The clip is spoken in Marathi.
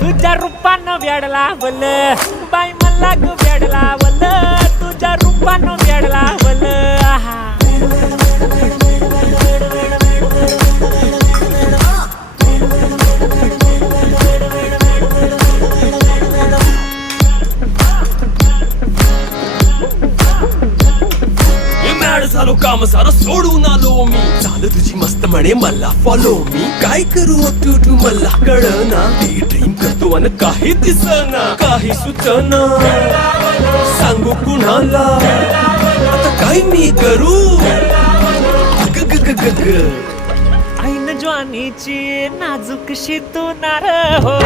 तुझ्या रूपानं वेडला वल बाई मला ग वेडला वल तुझ्या रूपानं वेडला वल आहा झालो काम सारं सोडून आलो मी चाल तुझी मस्त म्हणे मला फॉलो मी काय करू टू मला कळना ड्रीम करतो आणि काही दिसना काही सुचना सांगू कुणाला आता काय मी करू ऐन ज्वानीची नाजूकशी तू नार हो